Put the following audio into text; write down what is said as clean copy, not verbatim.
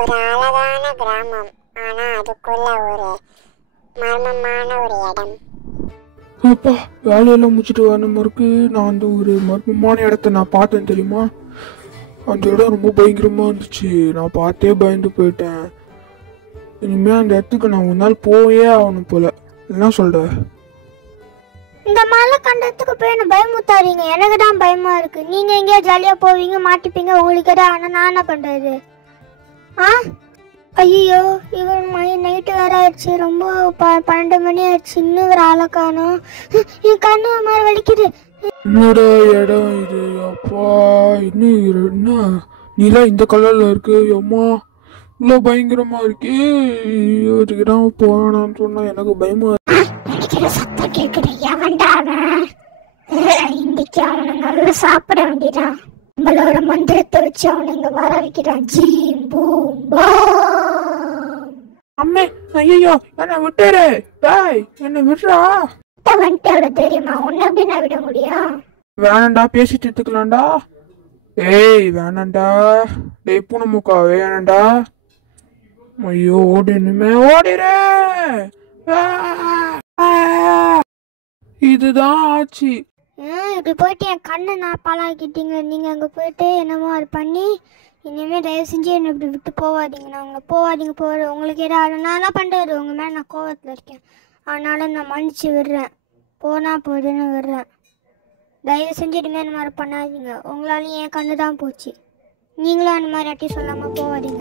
ஒரு அழகான கிராமம், ஆனா அதுக்குள்ள ஒரு மர்மமான ஒரு இடம். அப்பா வேலையெல்லாம் முடிச்சுட்டு வரணும் மறுக்கு நான் அந்த ஒரு மர்மமான இடத்த நான் பார்த்தேன் தெரியுமா. அந்த இடம் ரொம்ப பயங்கரமா இருந்துச்சு. நான் பார்த்தே பயந்து போயிட்டேன். இனிமே அந்த இடத்துக்கு நான் ஒரு நாள் போயே ஆகணும் போல. என்ன சொல்ற? இந்த மலை கண்டத்துக்கு போய் என்ன பயமுத்தாதீங்க. எனக்கு தான் பயமா இருக்கு. நீங்க எங்கேயா ஜாலியா போவீங்க, மாட்டிப்பீங்க, உங்களுக்கு தான். ஆனா நான் என்ன பண்றது? ஐயோ, இவர் நைட்டு வேற ஆயிடுச்சு. ரொம்ப 12 மணி ஆயிடுச்சு. இன்னும் ஒரு ஆளை காணோம். என் கண்ணு மாதிரி வலிக்குது. என்னோட இடம் இது? அப்பா என்ன நிலா இந்த கலர்ல இருக்கு. அம்மா இவ்வளோ பயங்கரமா இருக்கு. இதுக்குதான் போனான்னு சொன்னா எனக்கு பயமா சத்தம் கேக்குது. எவன்டா இன்னைக்கு அவனுங்க சாப்பிட வேண்டியதான். நம்மளோட மந்திரத்தை வச்சு அவனுங்க வர வைக்கிறான். ஜீம் பூம். அம்மே ஐயோ என்ன விட்டுரு. டாய் என்ன விடுறா. வந்துட்டு தெரியுமா? உன்னை எப்படி நான் விட முடியும்? வேணாண்டா, பேசிட்டு எடுத்துக்கலாம்டா. ஏய் வேணாண்டா. டேய் பூனமுக்கா வேணாண்டா. ஐயோ ஓடினுமே, ஓடிரு. இதுதான் ஆச்சு. இப்படி போயிட்டு என் கண்ணை நான் பாலாக்கிட்டீங்க. நீங்க அங்க போயிட்டு என்னமோ அது பண்ணி, இனிமே தயவு செஞ்சு என்னை இப்படி விட்டு போவாதீங்க. நான் உங்களை போவாதீங்க உங்களுக்கு ஏதாவது நான் என்ன பண்றது? உங்க மேல நான் கோவத்துல இருக்கேன். அதனால நான் மன்னிச்சு விடுறேன். போனா போதுன்னு விடுறேன். தயவு செஞ்சு இனிமேல் இந்த மாதிரி பண்ணாதீங்க. உங்களாலையும் என் கண்ணு தான் போச்சு. நீங்களும் அந்த மாதிரி யார்ட்டையும் சொல்லாமல் போவாதீங்க.